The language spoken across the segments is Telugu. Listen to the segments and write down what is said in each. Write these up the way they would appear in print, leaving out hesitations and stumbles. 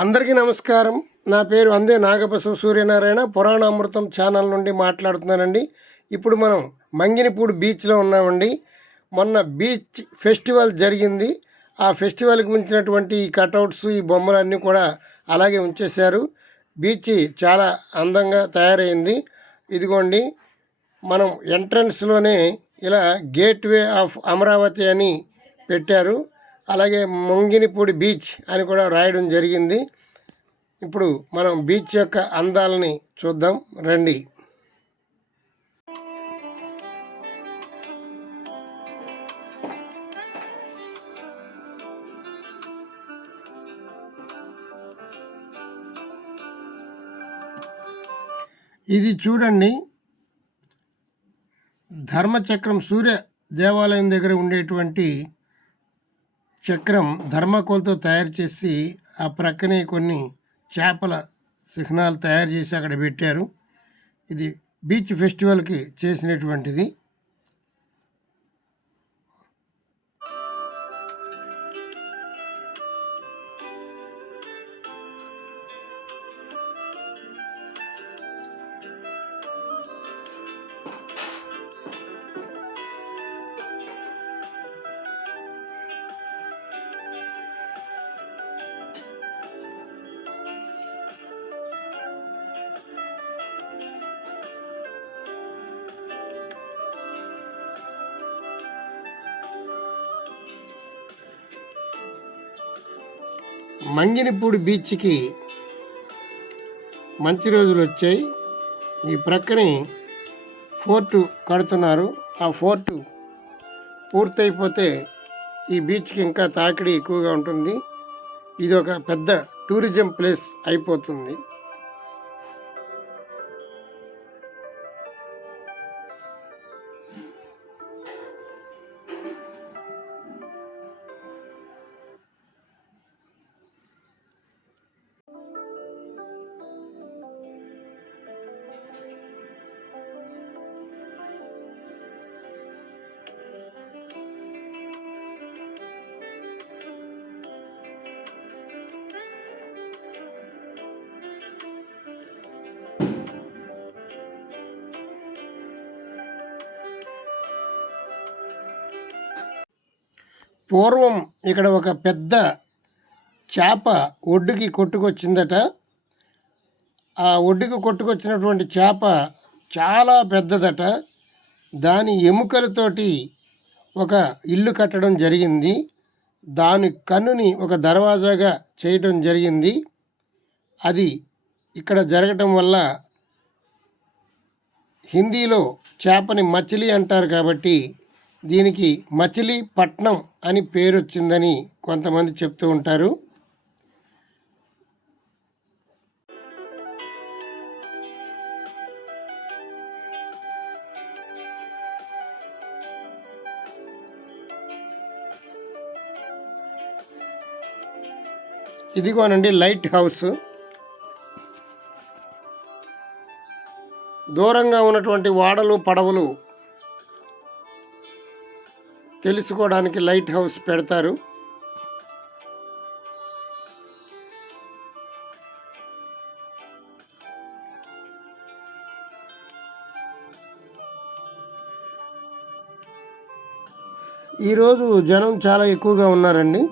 అందరికీ నమస్కారం. నా పేరు అందే నాగబసవ సూర్యనారాయణ. పురాణామృతం ఛానల్ నుండి మాట్లాడుతున్నానండి. ఇప్పుడు మనం మంగినపూడి బీచ్లో ఉన్నామండి. మొన్న బీచ్ ఫెస్టివల్ జరిగింది. ఆ ఫెస్టివల్కి ఉంచినటువంటి ఈ కటౌట్స్, ఈ బొమ్మలన్నీ కూడా అలాగే ఉంచేశారు. బీచ్ చాలా అందంగా తయారైంది. ఇదిగోండి, మనం ఎంట్రన్స్లోనే ఇలా గేట్వే ఆఫ్ అమరావతి అని పెట్టారు. అలాగే మంగినపూడి బీచ్ అని కూడా రాయడం జరిగింది. ఇప్పుడు మనం బీచ్ యొక్క అందాలని చూద్దాం రండి. ఇది చూడండి, ధర్మచక్రం సూర్య దేవాలయం దగ్గర ఉండేటువంటి చక్రం ధర్మకోల్తో తయారు చేసి ఆ ప్రక్కనే కొన్ని చేపల చిహ్నాలు తయారు చేసి అక్కడ పెట్టారు. ఇది బీచ్ ఫెస్టివల్కి చేసినటువంటిది. మంగినపూడి బీచ్కి మంచి రోజులు వచ్చాయి. ఈ ప్రక్కనే ఫోర్టు కడుతున్నారు. ఆ ఫోర్టు పూర్తయిపోతే ఈ బీచ్కి ఇంకా తాకిడి ఎక్కువగా ఉంటుంది. ఇది ఒక పెద్ద టూరిజం ప్లేస్ అయిపోతుంది. పూర్వం ఇక్కడ ఒక పెద్ద చేప ఒడ్డుకి కొట్టుకొచ్చిందట. ఆ ఒడ్డుకి కొట్టుకొచ్చినటువంటి చేప చాలా పెద్దదట. దాని ఎముకలతోటి ఒక ఇల్లు కట్టడం జరిగింది. దాని కన్నుని ఒక దర్వాజాగా చేయడం జరిగింది. అది ఇక్కడ జరగటం వల్ల హిందీలో చేపని మచిలీ అంటారు కాబట్టి దీనికి మచిలీపట్నం అని పేరు వచ్చిందని కొంతమంది చెప్తూ ఉంటారు. ఇదిగోనండి లైట్ హౌస్. దూరంగా ఉన్నటువంటి వాడలు పడవలు తెలుసుకోవడానికి లైట్ హౌస్ పెడతారు. ఈరోజు జనం చాలా ఎక్కువగా ఉన్నారండి.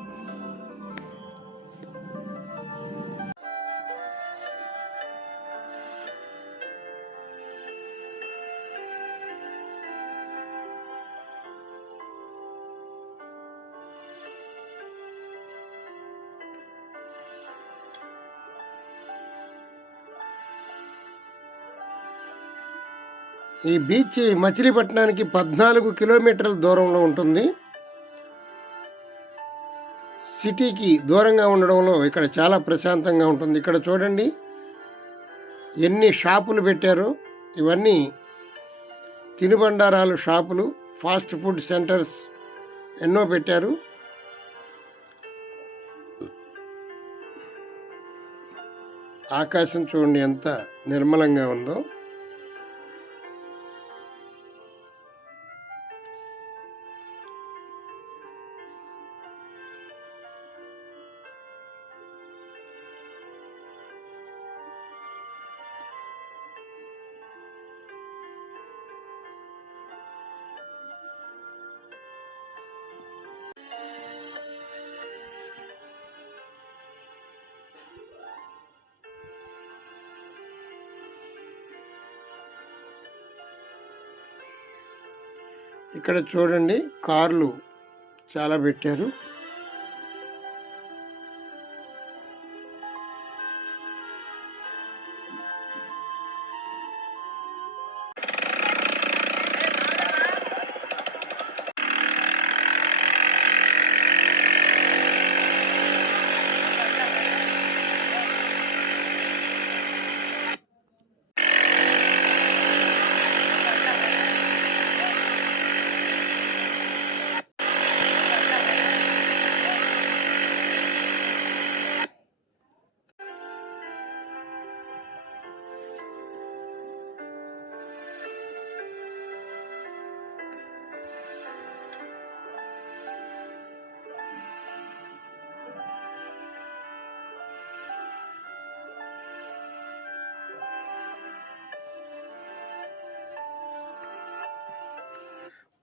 ఈ బీచ్ మచిలీపట్నానికి 14 కిలోమీటర్ల దూరంలో ఉంటుంది. సిటీకి దూరంగా ఉండడంలో ఇక్కడ చాలా ప్రశాంతంగా ఉంటుంది. ఇక్కడ చూడండి ఎన్ని షాపులు పెట్టారో. ఇవన్నీ తినుబండారాలు షాపులు, ఫాస్ట్ ఫుడ్ సెంటర్స్ ఎన్నో పెట్టారు. ఆకాశం చూడండి ఎంత నిర్మలంగా ఉందో. ఇక్కడ చూడండి కార్లు చాలా పెట్టారు.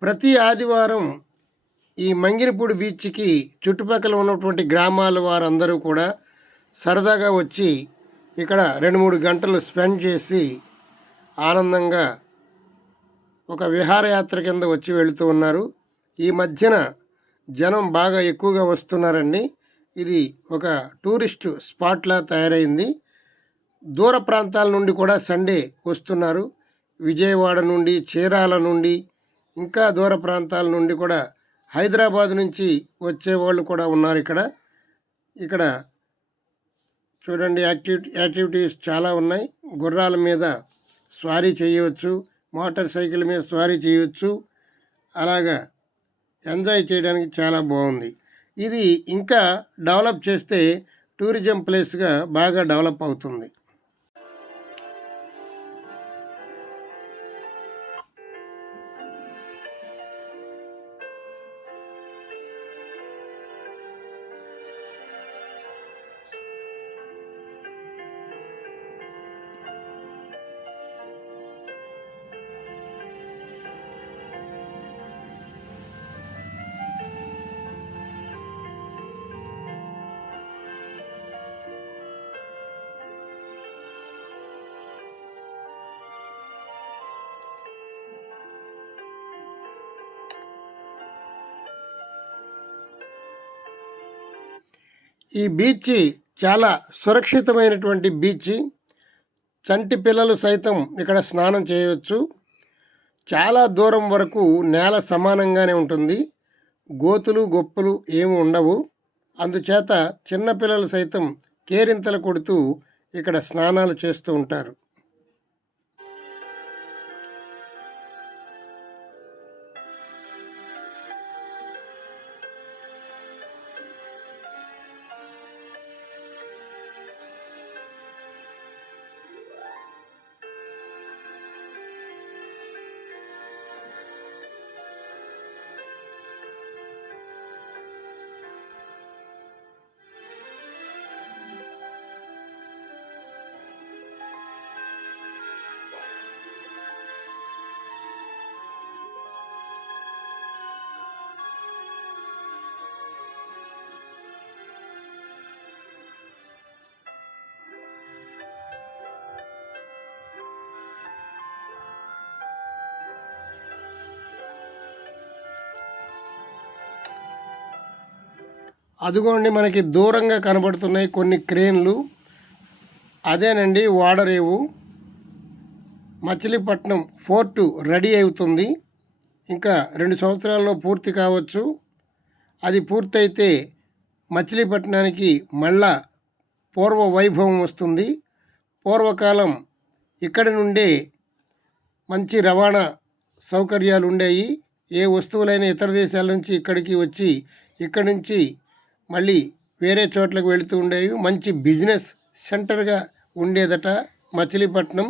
ప్రతి ఆదివారం ఈ మంగినపూడి బీచ్కి చుట్టుపక్కల ఉన్నటువంటి గ్రామాల వారందరూ కూడా సరదాగా వచ్చి ఇక్కడ 2-3 గంటలు స్పెండ్ చేసి ఆనందంగా ఒక విహారయాత్ర కింద వచ్చి వెళుతూ ఉన్నారు. ఈ మధ్యన జనం బాగా ఎక్కువగా వస్తున్నారండి. ఇది ఒక టూరిస్ట్ స్పాట్లా తయారైంది. దూర ప్రాంతాల నుండి కూడా సండే వస్తున్నారు. విజయవాడ నుండి, చీరాల నుండి, ఇంకా దూర ప్రాంతాల నుండి కూడా, హైదరాబాద్ నుంచి వచ్చేవాళ్ళు కూడా ఉన్నారు. ఇక్కడ చూడండి యాక్టివిటీస్ చాలా ఉన్నాయి. గుర్రాల మీద స్వారీ చేయవచ్చు, మోటార్ సైకిల్ మీద స్వారీ చేయవచ్చు. అలాగా ఎంజాయ్ చేయడానికి చాలా బాగుంది. ఇది ఇంకా డెవలప్ చేస్తే టూరిజం ప్లేస్గా బాగా డెవలప్ అవుతుంది. ఈ బీచ్ చాలా సురక్షితమైనటువంటి బీచ్. చంటి పిల్లలు సైతం ఇక్కడ స్నానం చేయవచ్చు. చాలా దూరం వరకు నేల సమానంగానే ఉంటుంది. గోతులు గొప్పలు ఏమి ఉండవు. అందుచేత చిన్నపిల్లలు సైతం కేరింతలు కొడుతూ ఇక్కడ స్నానాలు చేస్తూ ఉంటారు. అదిగోండి మనకి దూరంగా కనబడుతున్నాయి కొన్ని క్రేన్లు. అదేనండి ఓడరేవు. మచిలీపట్నం ఫోర్టు రెడీ అవుతుంది. ఇంకా 2 సంవత్సరాల్లో పూర్తి కావచ్చు. అది పూర్తయితే మచిలీపట్నానికి మళ్ళా పూర్వ వైభవం వస్తుంది. పూర్వకాలం ఇక్కడి నుండే మంచి రవాణా సౌకర్యాలు ఉండేవి. ఏ వస్తువులైనా ఇతర దేశాల నుంచి ఇక్కడికి వచ్చి ఇక్కడి నుంచి మళ్ళీ వేరే చోట్లకు వెళుతూ ఉండేవి. మంచి బిజినెస్ సెంటర్గా ఉండేదట మచిలీపట్నం.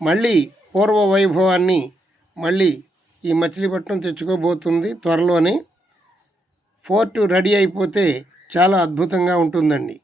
మళ్ళీ పూర్వ వైభవాన్ని మళ్ళీ ఈ మచిలీపట్నం తెచ్చుకోబోతుంది త్వరలోనే. ఫోర్టు రెడీ అయిపోతే చాలా అద్భుతంగా ఉంటుందండి.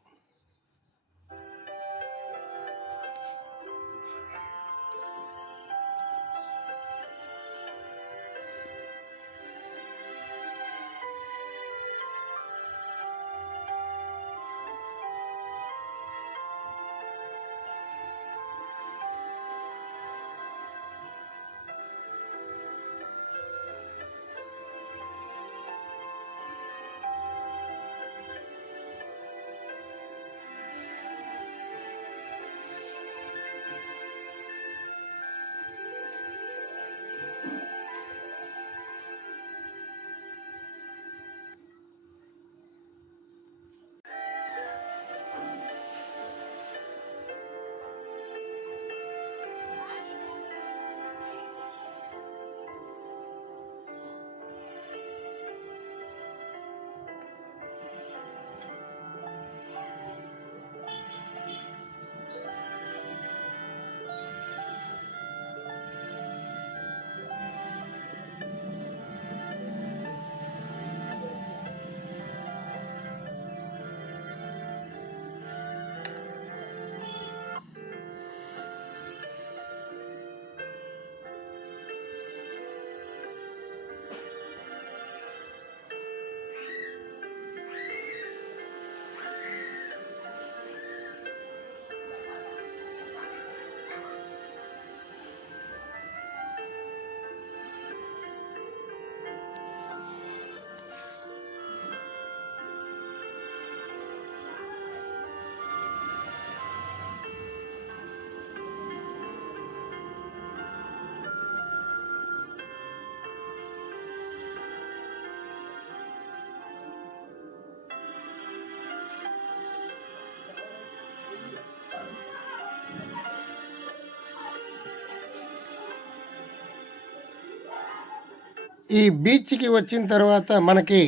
ఈ బీచ్కి వచ్చిన తర్వాత మనకి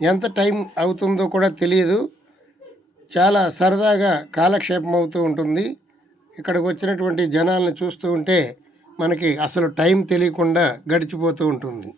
ఎంత టైం అవుతుందో కూడా తెలియదు. చాలా సరదాగా కాలక్షేపం అవుతూ ఉంటుంది. ఇక్కడికి వచ్చినటువంటి జనాల్ని చూస్తూ ఉంటే మనకి అసలు టైం తెలియకుండా గడిచిపోతూ ఉంటుంది.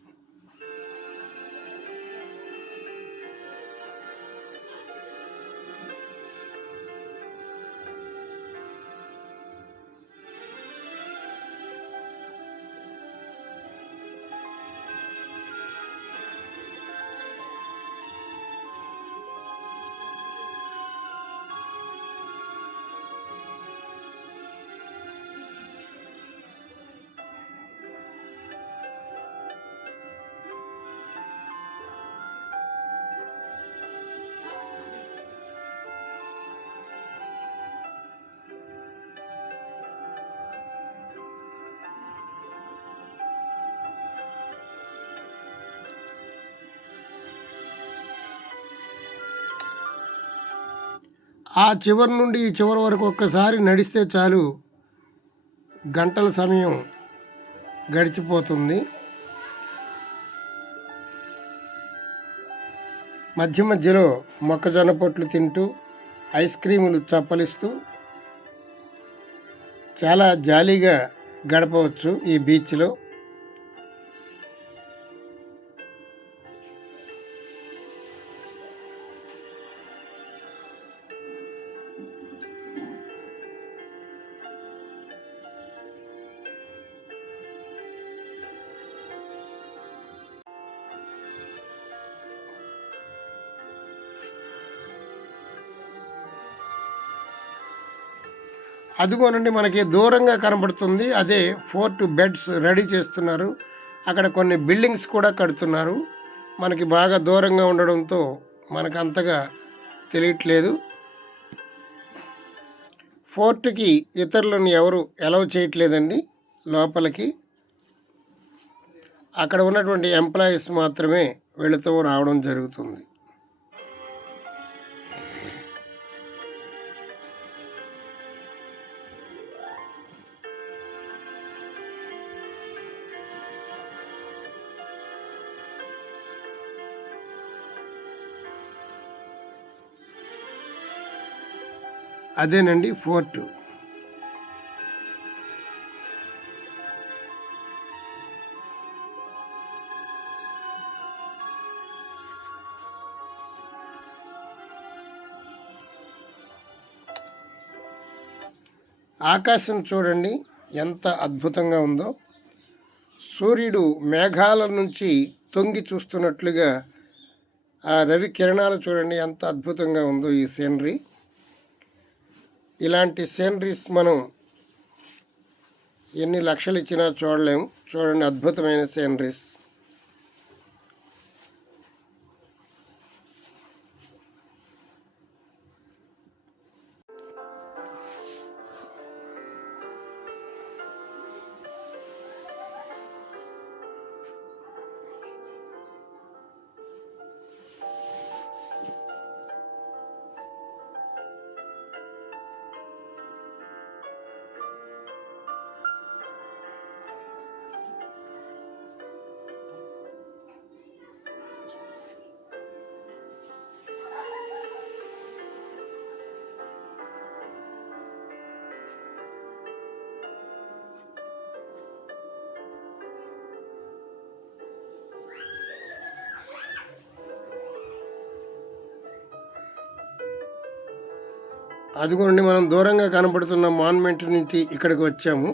ఆ చివరి నుండి ఈ చివరి వరకు ఒక్కసారి నడిస్తే చాలు, గంటల సమయం గడిచిపోతుంది. మధ్య మధ్యలో మొక్కజొన్న పొట్లు తింటూ ఐస్ క్రీములు చప్పలిస్తూ చాలా జాలీగా గడపవచ్చు ఈ బీచ్లో. అదిగోనండి మనకి దూరంగా కనబడుతుంది, అదే 4 బెడ్స్ రెడీ చేస్తున్నారు. అక్కడ కొన్ని బిల్డింగ్స్ కూడా కడుతున్నారు. మనకి బాగా దూరంగా ఉండడంతో మనకు అంతగా తెలియట్లేదు. ఫోర్ట్కి ఇతరులను ఎవరు అలౌ చేయట్లేదండి లోపలికి. అక్కడ ఉన్నటువంటి ఎంప్లాయీస్ మాత్రమే వెళుతూ రావడం జరుగుతుంది. అదేనండి ఫోర్టు. ఆకాశం చూడండి ఎంత అద్భుతంగా ఉందో. సూర్యుడు మేఘాల నుంచి తొంగి చూస్తున్నట్లుగా ఆ రవి కిరణాలు చూడండి ఎంత అద్భుతంగా ఉందో ఈ సీనరీ. ఇలాంటి సీనరీస్ మనం ఎన్ని లక్షలు ఇచ్చినా చూడలేము. చూడండి అద్భుతమైన సీనరీస్. అదిగోండి మనం దూరంగా కనబడుతున్న మాన్యుమెంట్ నుంచి ఇక్కడికి వచ్చాము.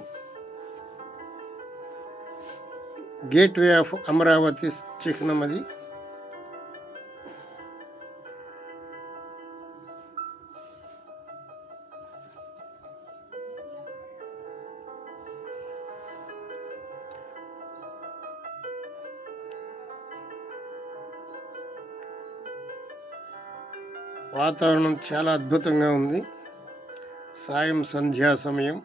గేట్వే ఆఫ్ అమరావతి చిహ్నం అది. వాతావరణం చాలా అద్భుతంగా ఉంది. సాయం సంధ్యా సమయం.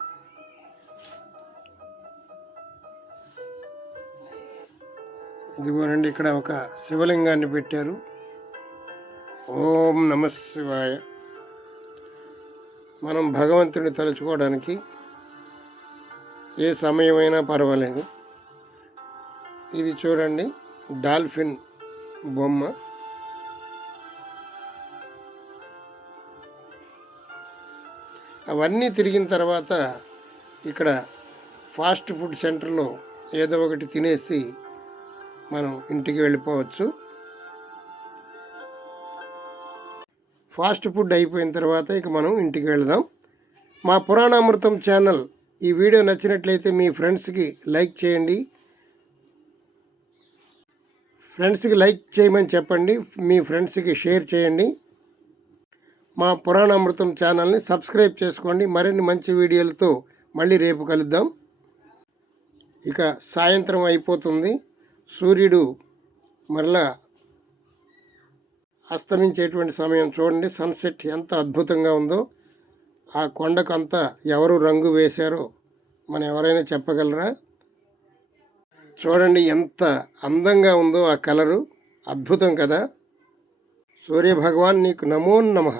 ఇదిగోనండి ఇక్కడ ఒక శివలింగాన్ని పెట్టారు. ఓం నమ శివాయ. మనం భగవంతుడిని తలుచుకోవడానికి ఏ సమయమైనా పర్వాలేదు. ఇది చూడండి డాల్ఫిన్ బొమ్మ. అవన్నీ తిరిగిన తర్వాత ఇక్కడ ఫాస్ట్ ఫుడ్ సెంటర్లో ఏదో ఒకటి తినేసి మనం ఇంటికి వెళ్ళిపోవచ్చు. ఫాస్ట్ ఫుడ్ అయిపోయిన తర్వాత ఇక మనం ఇంటికి వెళదాం. మా పురాణామృతం ఛానల్ ఈ వీడియో నచ్చినట్లయితే మీ ఫ్రెండ్స్కి లైక్ చేయండి. ఫ్రెండ్స్కి లైక్ చేయమని చెప్పండి, మీ ఫ్రెండ్స్కి షేర్ చేయండి. మా పురాణామృతం ఛానల్ని సబ్స్క్రైబ్ చేసుకోండి. మరిన్ని మంచి వీడియోలతో మళ్ళీ రేపు కలుద్దాం. ఇక సాయంత్రం అయిపోతుంది. సూర్యుడు మరలా అస్తమించేటువంటి సమయం. చూడండి సన్సెట్ ఎంత అద్భుతంగా ఉందో. ఆ కొండకంతా ఎవరు రంగు వేశారో మనం ఎవరైనా చెప్పగలరా? చూడండి ఎంత అందంగా ఉందో ఆ కలరు. అద్భుతం కదా. సూర్యభగవాన్ నీకు నమో నమః.